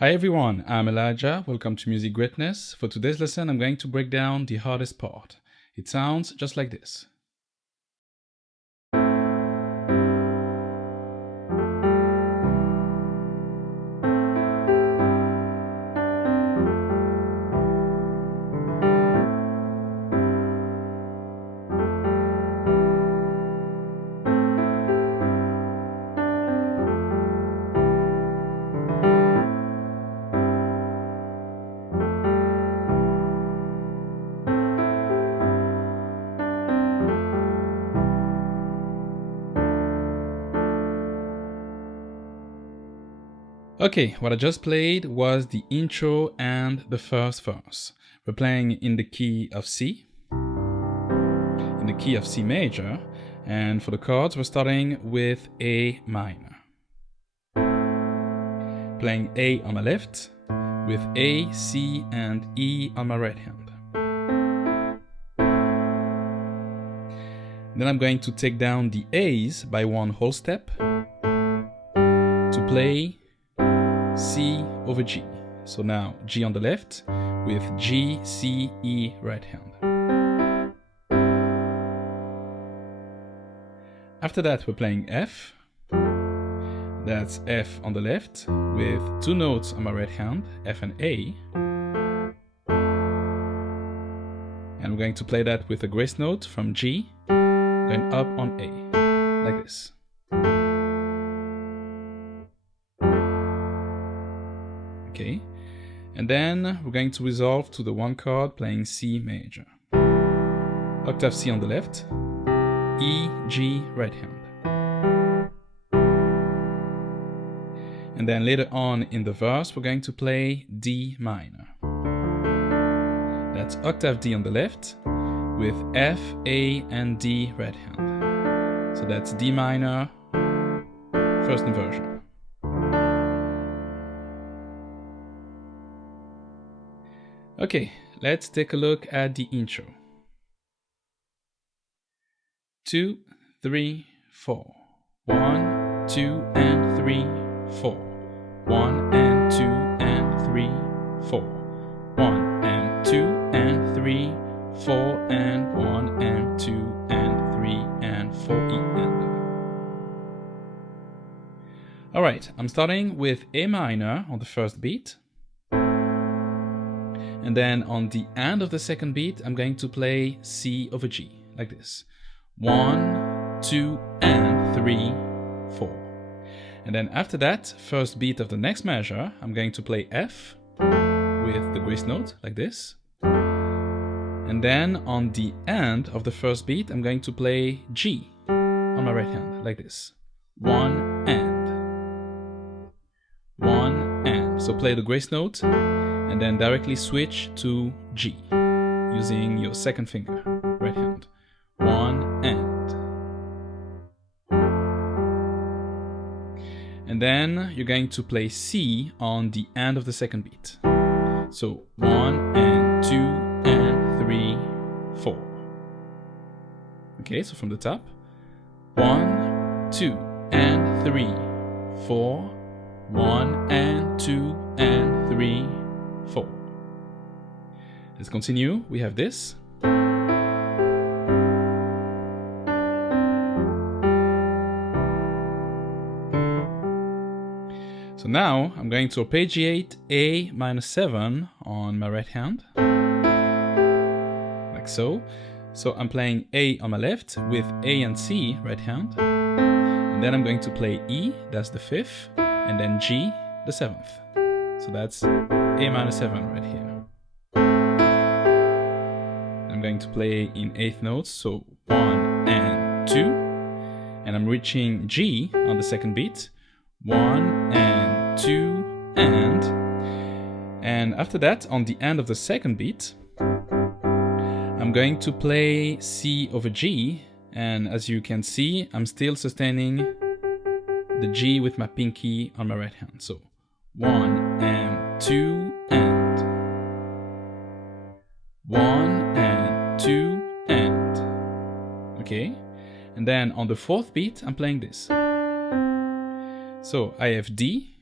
Hi everyone, I'm Elijah. Welcome to Music Greatness. For today's lesson, I'm going to break down the hardest part. It sounds just like this. Okay, what I just played was the intro and the first verse. We're playing in the key of C, in the key of C major, and for the chords we're starting with A minor. Playing A on my left, with A, C, and E on my right hand. Then I'm going to take down the A's by one whole step to play C over G. So now G on the left with G, C, E right hand. After that we're playing F. That's F on the left with two notes on my right hand, F and A. And I'm going to play that with a grace note from G, going up on A, like this. Okay, and then we're going to resolve to the one chord playing C major. Octave C on the left, E, G right hand. And then later on in the verse we're going to play D minor. That's octave D on the left with F, A and D right hand. So that's D minor, first inversion. Okay, let's take a look at the intro. 2, 3, 4. 1, 2, and 3, 4. 1 and 2 and 3, 4. 1 and 2 and 3, 4 and 1 and 2 and 3 and 4 E and. Alright, I'm starting with A minor on the first beat. And then on the end of the second beat, I'm going to play C over G, like this. 1, 2, and 3, 4. And then after that, first beat of the next measure, I'm going to play F with the grace note, like this. And then on the end of the first beat, I'm going to play G on my right hand, like this. 1 and. 1 and. So play the grace note. And then directly switch to G using your second finger, right hand. 1 and. And then you're going to play C on the end of the second beat. So 1 and 2 and 3, 4. Okay, so from the top. 1, 2 and 3, 4. 1 and 2 and 3, 4. Let's continue. We have this. So now I'm going to arpeggiate A minus 7 on my right hand, like so. So I'm playing A on my left with A and C right hand, and then I'm going to play E, that's the 5th, and then G, the 7th. So that's A minus 7 right here. I'm going to play in 8th notes, so 1 and 2. And I'm reaching G on the second beat. 1 and 2 and. And after that, on the end of the second beat, I'm going to play C over G. And as you can see, I'm still sustaining the G with my pinky on my right hand. So 1 and 2 and. 1 and 2 and. Okay, and then on the fourth beat I'm playing this. So I have D,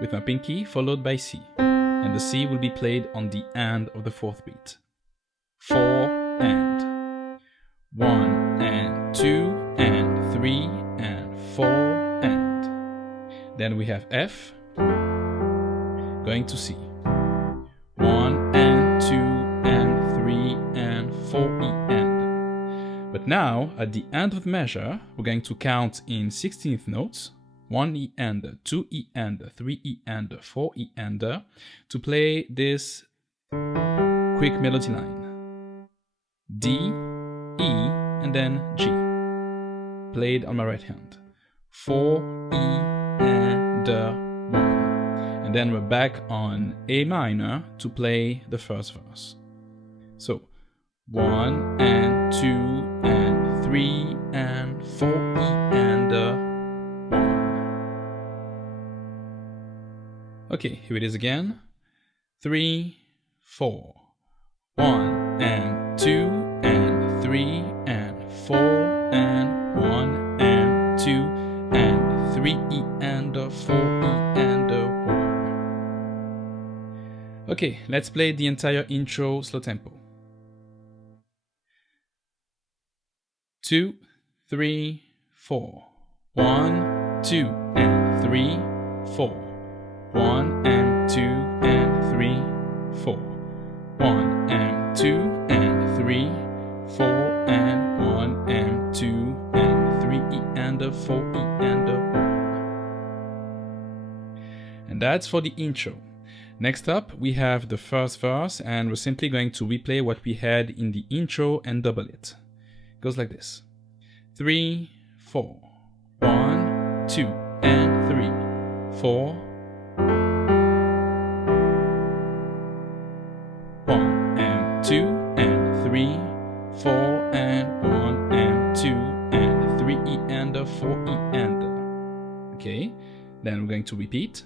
with my pinky followed by C. And the C will be played on the end of the fourth beat. 4 and 1 and 2 and 3 and 4 and. Then we have F going to C. 1 and 2 and 3 and 4 E and. But now, at the end of the measure, we're going to count in 16th notes, 1 E and, 2 E and, 3 E and, 4 E and, to play this quick melody line. D, E, and then G, played on my right hand. 4 E and 1. And then we're back on A minor to play the first verse. So 1 and 2 and 3 and 4 E and 1. Okay, here it is again. 3, 4. 1 and 2 and 3 and 4 and 1 and 2 and 3 E and 4 E and 1. Okay, let's play the entire intro slow tempo. 2, 3, 4. 1, 2 and 3, 4. 1 and 2 and 3, 4. 1 and 2 and 3, 4 and 1 and 2 and 3 E and 4 E and 1. And that's for the intro. Next up, we have the first verse, and we're simply going to replay what we had in the intro and double it. It goes like this. 3, 4. 1, 2, and 3, 4. 1 and 2 and 3, 4 and 1 and 2 and 3 E and 4 E and. Okay, then we're going to repeat.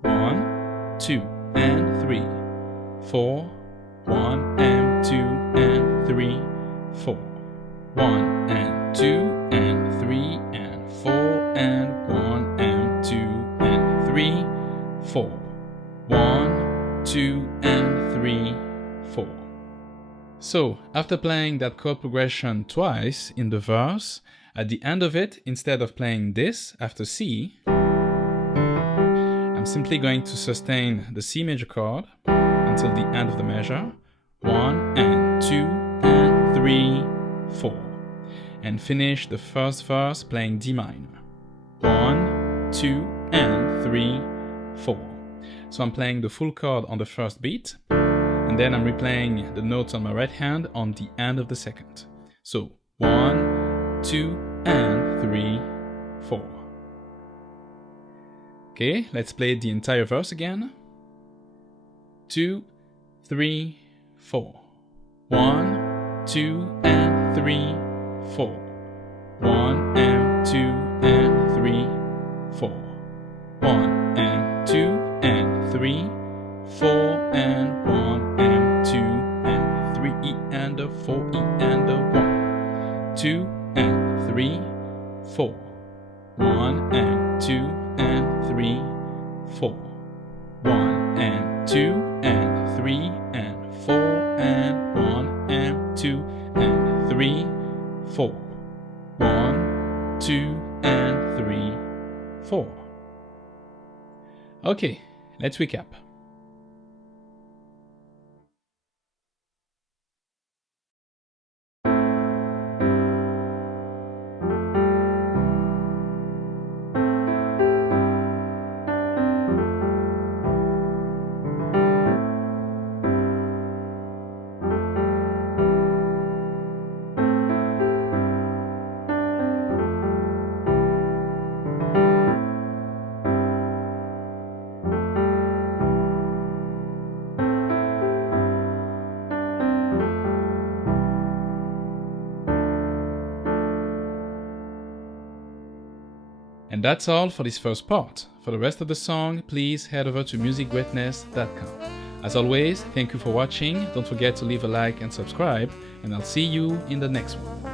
1, 2 and 3, 4, 1 and 2 and 3, 4, 1 and 2 and 3 and 4 and 1 and 2 and 3, 4, 1, 2 and 3, 4. So, after playing that chord progression twice in the verse, at the end of it, instead of playing this after C, I'm simply going to sustain the C major chord until the end of the measure, 1 and 2 and 3, 4, and finish the first verse playing D minor, 1, 2 and 3, 4. So I'm playing the full chord on the first beat, and then I'm replaying the notes on my right hand on the end of the second. So 1, 2 and 3, 4. Okay, let's play the entire verse again. 2, 3, 4. 1, 2 and 3, 4. 1 and 2 and 3, 4. 1 and 2 and 3, 4 and 1 and 2 and 3 E and 4 E and 1. 2 and 3, 4. 1 and 2 and 3, 4. 1 and 2 and 3 and 4 and 1 and 2 and 3, 4. 1, 2 and 3, 4. Okay, let's recap. And that's all for this first part. For the rest of the song, please head over to musicgreatness.com. As always, thank you for watching, don't forget to leave a like and subscribe, and I'll see you in the next one.